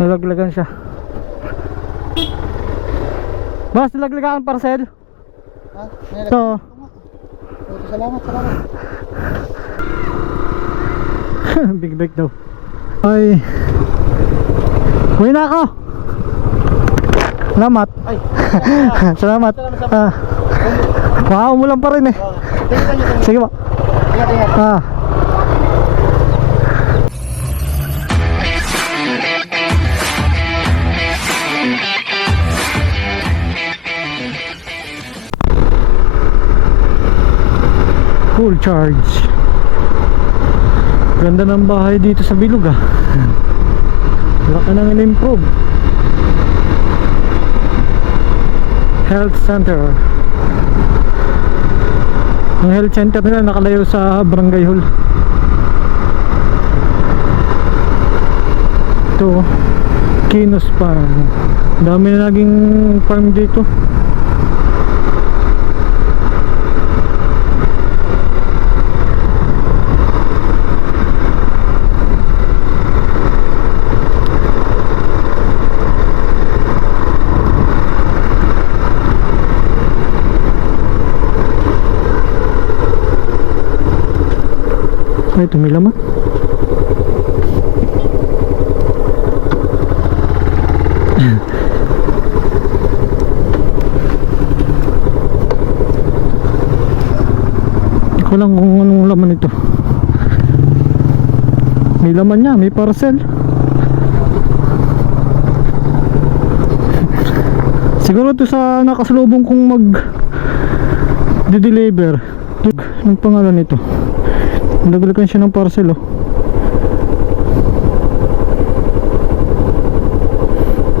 Nalaglagan siya. Boss, nalaglagan ang parcel. Ha? Ito. Salamat, salamat. Big bag daw. Ay. Uwi na ako. Salamat. Ay. Salamat. Wow, umulan pa rin eh. Sige ba? Ingat, ingat. Full charge. Ganda ng bahay dito sa Bilog ah. Laki nang in-improve. Health center. Ang health center nila nakalayo sa Barangay Hall. Ito Kinos Farm. Dami na naging farm dito. Ay, tumilaman. Hindi ko lang kung anong laman ito. May laman niya, may parcel. Siguro ito sa nakasalubong kong mag-deliver. Anong pangalan nito? Naglagan siya ng parcel oh.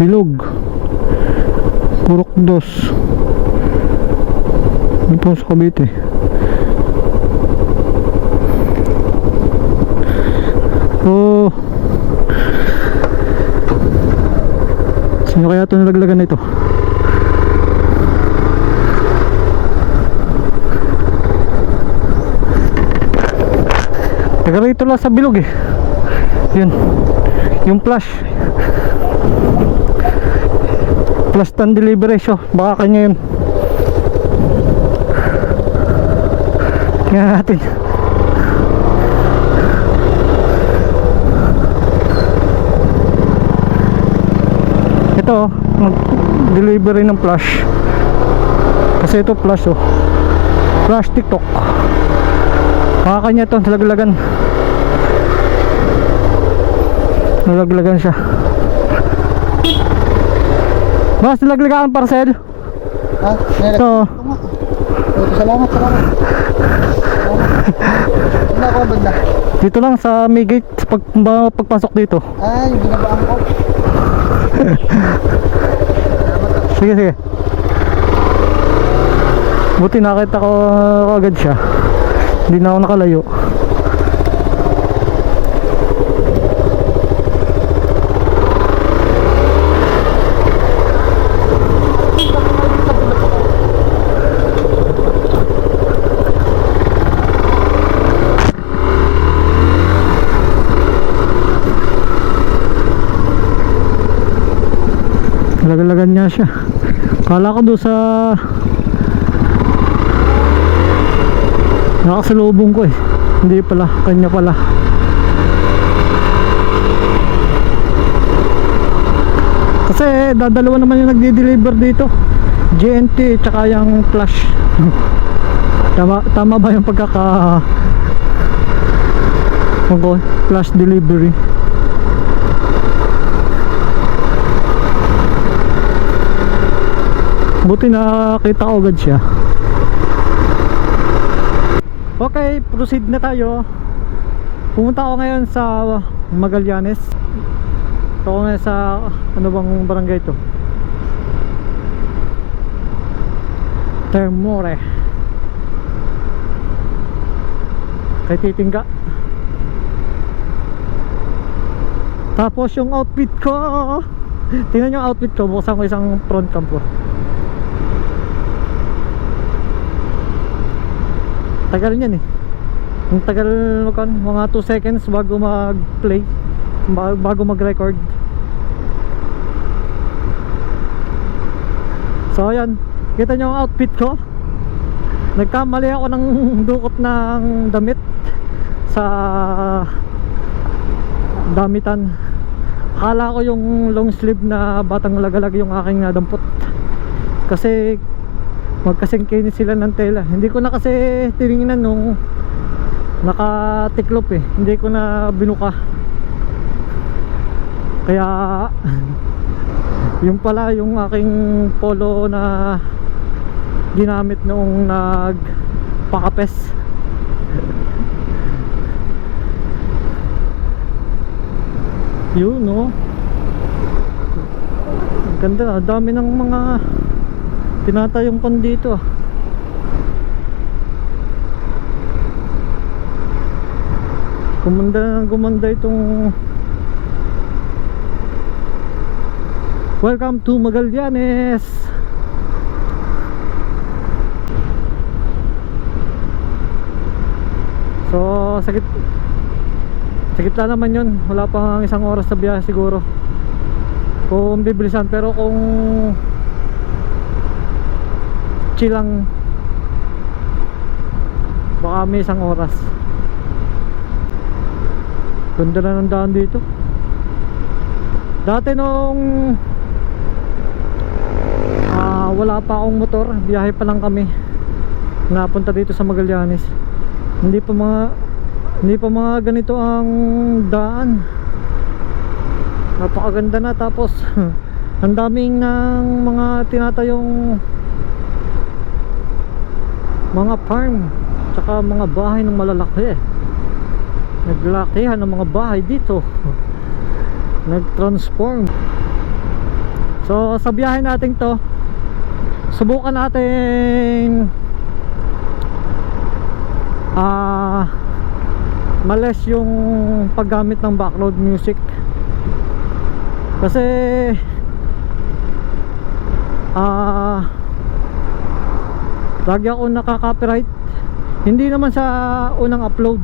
Bilog Purok Dos. Ito sa Cavite. Oh, sino kaya ito nalaglagan na ito? Taga rito lang sa Bilog eh. Yun. Yung flash stand delivery show. Baka kanya yun. Tingnan natin. Ito mag-delivery ng flash. Kasi ito flash oh. Flash TikTok. Baka kanya ito, nalaglagan siya. Boss, nalaglagan ang parcel. Ha? Ito. Salamat, salamat. Hindi ako banda. Dito lang sa may gate pagpasok dito. Ay, binabaan ko. Sige, sige. Buti nakita ko agad siya. Hindi na ako nakalayo. Lagalagan niya siya. Kala ko doon sa nakasalubong ko eh. Hindi pala, kanya pala. Kasi dadalawa naman yung nagde-deliver dito, GNT tsaka yung flash. Tama ba yung flash delivery? Buti nakita ko agad siya. Okay, proceed na tayo. Pumunta ako ngayon sa Magallanes. Ito ako ngayon sa ano bang barangay ito? Termore. Kay Titingga. Tapos yung outfit ko, tingnan yung outfit ko. Buksan ko isang front cam ko. Tagal niyan eh. Ang tagal mga 2 seconds bago mag-play, bago mag-record. So ayan, kita nyo ang outfit ko. Nagkamali ako ng dukot ng damit sa damitan. Akala ko yung long sleeve na batang lagalag yung aking nadampot, kasi magkasing kinis sila ng tela. Hindi ko na kasi tinignan nung nakatiklop eh, hindi ko na binuka. Kaya yung pala yung aking polo na ginamit noong nagpakapes. Yun no, ganda, dami ng mga tinatayong kon dito ah. Gumanda itong welcome to Magallanes. So sa gitna naman yun, wala pang isang oras sa biyahe siguro kung bibilisan, pero kung chill lang baka may isang oras. Ganda na ng daan dito. Dati nung wala pa akong motor, biyahe pa lang kami napunta dito sa Magallanes. Hindi pa mga ganito ang daan. Napakaganda na, tapos ang daming ng mga tinatayong mga farm tsaka mga bahay ng malalaki. Naglakihan ng mga bahay dito, nag-transform. So sa biyahe natin to, subukan natin males yung paggamit ng background music, kasi lagi ako nakaka-copyright. Hindi naman sa unang upload,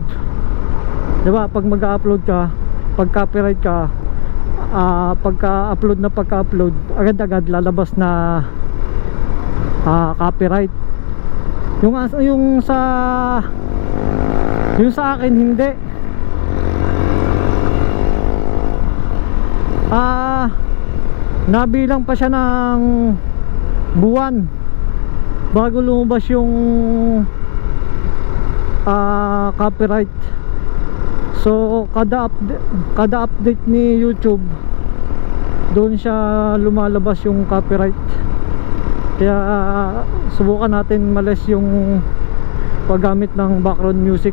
diba? Pag mag-upload ka, pag copyright ka, pagka-upload agad-agad lalabas na copyright. Yung sa akin hindi. Nabilang pa siya ng buwan bago lumabas yung copyright. So kada update ni YouTube, doon siya lumalabas yung copyright. Kaya subukan natin males yung paggamit ng background music.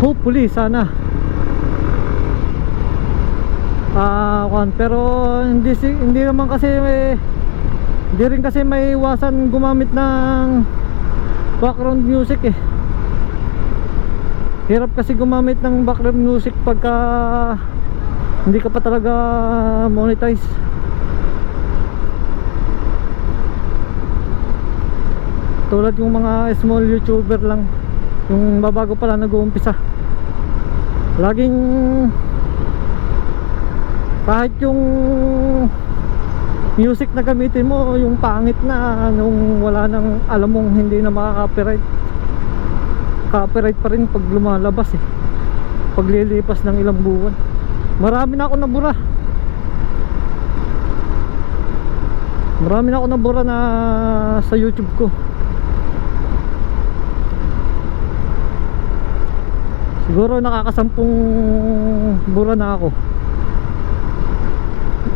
Hopefully, sana pero hindi naman kasi hindi rin kasi may iwasan gumamit ng background music eh. Hirap kasi gumamit ng background music pagka hindi ka pa talaga monetize. Tulad yung mga small YouTuber lang, yung babago pa lang nag-uumpisa, laging kahit yung music na gamitin mo yung pangit na, nung wala nang alam mong hindi na makaka-copyright, copyright pa rin pag lumalabas eh, paglilipas ng ilang buwan. Marami na ako nabura na sa YouTube ko. Siguro nakakasampung bura na ako.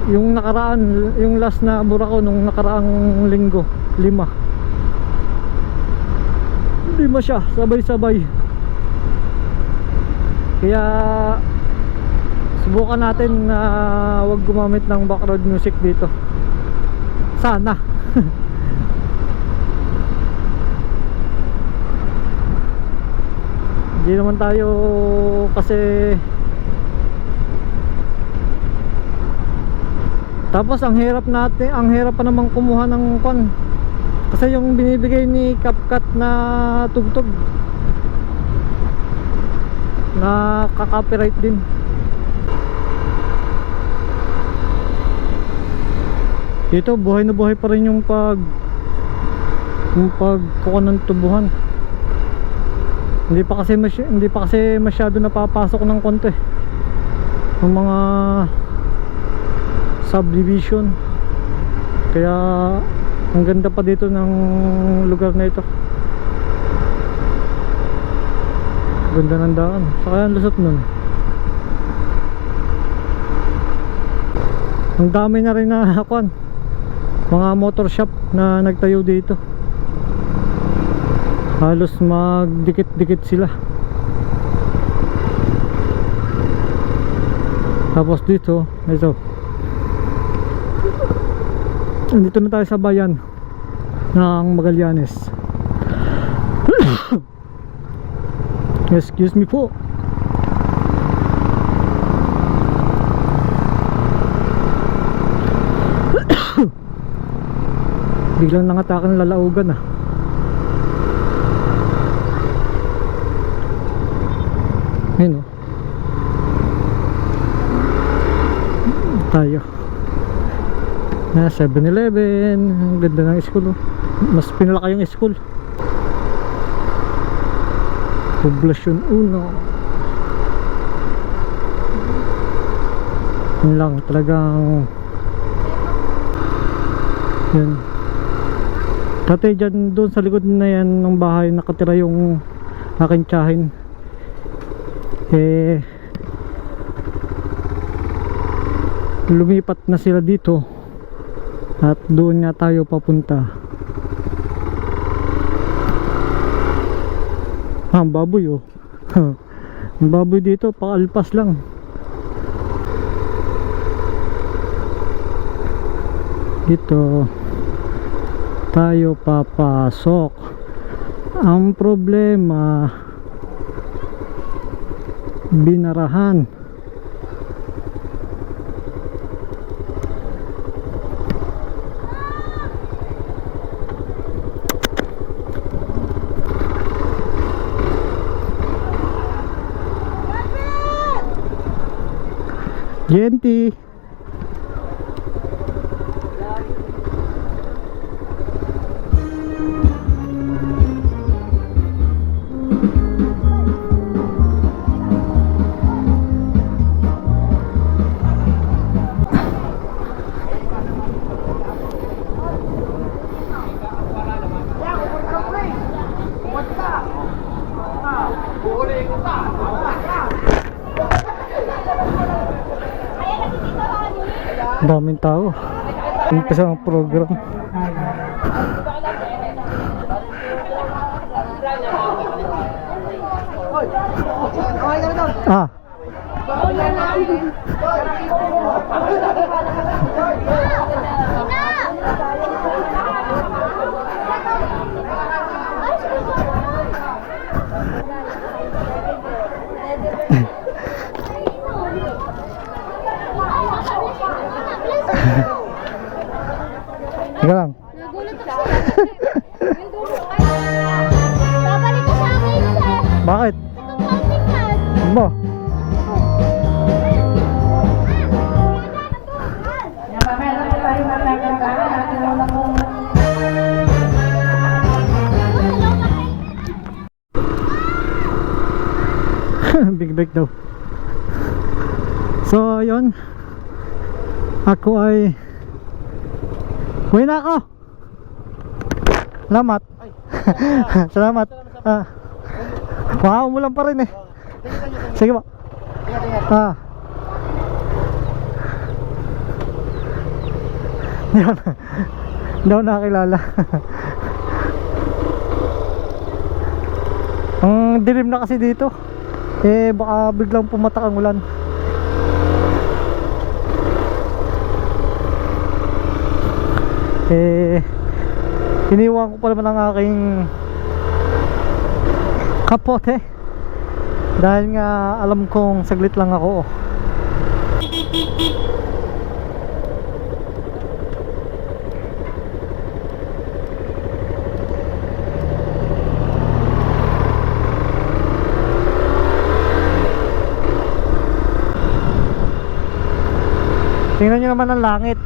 Yung nakaraan, yung last na bura ko nung nakaraang linggo, 5 siya, sabay-sabay. Kaya subukan natin na wag gumamit ng background music dito, sana. Hindi naman tayo kasi, tapos ang hirap pa naman kumuha ng kon, kasi yung binibigay ni CapCut na tugtog na ka-copyright din. Dito buhay na buhay pa rin yung pagkuha ng tubuhan. Hindi pa kasi masyado napapasok ng konti ng mga subdivision. Kaya ang ganda pa dito ng lugar na ito. Ganda ng daan. Saka ang lusot nun. Ang dami na rin na kwan, mga motor shop na nagtayo dito. Halos magdikit-dikit sila. Tapos dito, ito. Nandito na tayo sa bayan ng Magallanes. Excuse me po. Biglang nangatakan lalaugan ah. Ayun oh. Tayo na 7-Eleven. Ang ganda ng school oh. Mas pinalaki yung school. Poblasyon 1. Yun lang talagang yun. Dati dyan doon sa likod na yan ng bahay nakatira yung aking tiyahin. Lumipat na sila dito at doon nga tayo papunta. Ang baboy oh. Ang baboy dito paalpas lang. Dito tayo papasok. Ang problema, binarahan. Genti. Daming tao. Umpisa ang program. Ah. Teka lang. Nagulat ako sa babalik ka sa akin, sir. Bakit? Itong counting card. Ba? Big break daw. So yun, ako ay uwi na ako. Salamat. Salamat. Wow, umulan pa rin eh. Sige po. Yun. Hindi ako nakakilala. Ang dilim na kasi dito. Baka biglang pumatak ang ulan. Iniwan ko pa naman ang aking kapote dahil nga alam kong saglit lang ako. Tingnan nyo naman ang langit.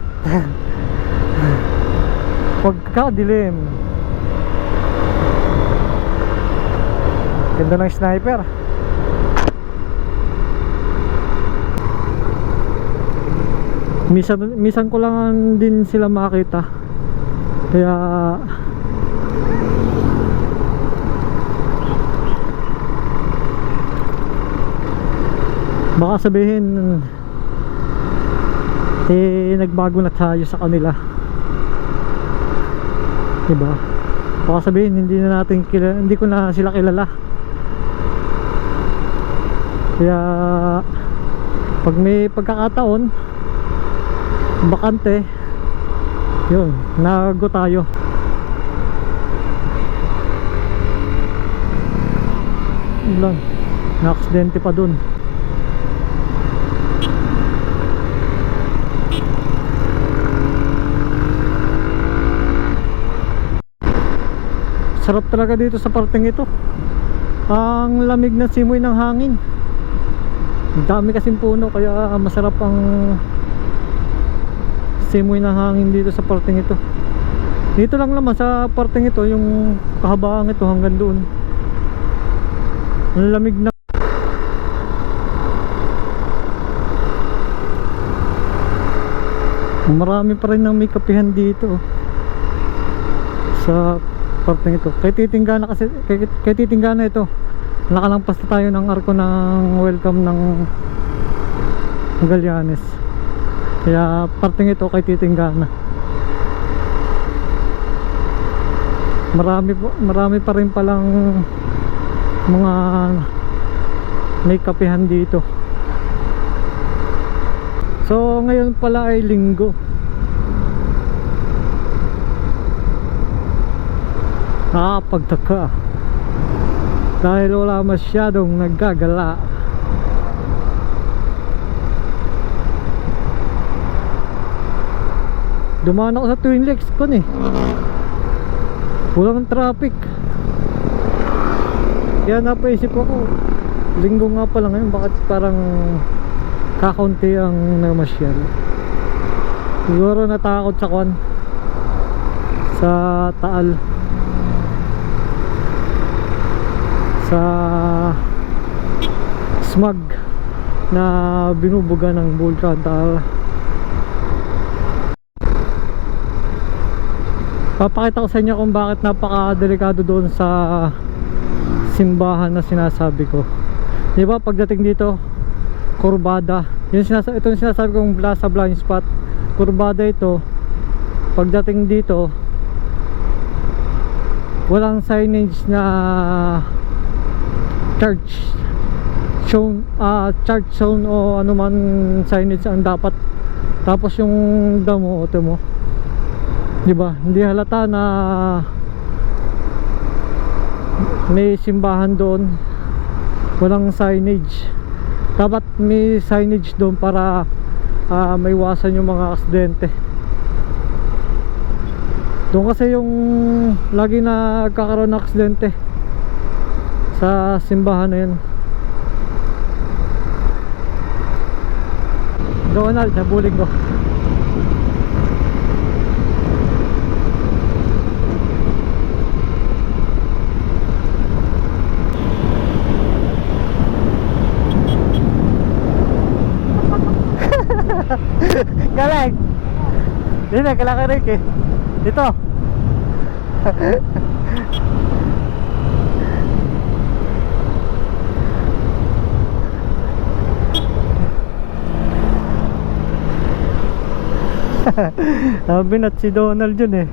Pagkadilim. Ganda ng sniper. Misan ko lang din sila makita. Kaya baka sabihin nagbago na tayo sa kanila, diba? Baka sabihin hindi ko na sila kilala. Kaya pag may pagkakataon bakante, yun, nago tayo. Yun lang, na-aksidente pa dun. Sarap talaga dito sa parteng ito. Ang lamig na simoy ng hangin. Ang dami kasing puno, kaya masarap ang simoy ng hangin dito sa parteng ito. Dito lang naman sa parteng ito, yung kahabaan ito hanggang doon. Ang lamig na. Marami pa rin ang may kapihan dito sa parteng ito. Kay Titinggana ito, nakalampas na tayo ng arko ng welcome ng Magallanes. Kaya parteng ito kay Titinggana. Marami pa rin palang mga may kapihan dito. So ngayon pala ay linggo. Nakakapagtaka dahil wala masyadong naggagala. Dumaan ako sa Twin Lakes ko eh. Walang traffic. Kaya napaisip ako, linggo nga pala ngayon, bakit parang kakaunti ang namasyal. Siguro natakot sa kwan, sa Taal, sa smog na binubuga ng Bulkan Taal. Papakita ko sa inyo kung bakit napaka-delikado doon sa simbahan na sinasabi ko. Di ba pagdating dito, kurbada. Ito yung sinasabi kong Plaza Blind Spot. Kurbada ito. Pagdating dito, walang signage na church zone o anuman signage ang dapat. Tapos yung damo, ito mo, diba, hindi halata na may simbahan doon. Walang signage. Dapat may signage doon para maiwasan yung mga aksidente. Doon kasi yung lagi na nagkakaroon ng aksidente sa simbahan na yun. Donald, nabuling ko. Galing. Dito na, kailangan rin eh. Dito. Binat si Donald yun eh.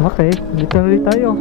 Okay, dito na ulit tayo.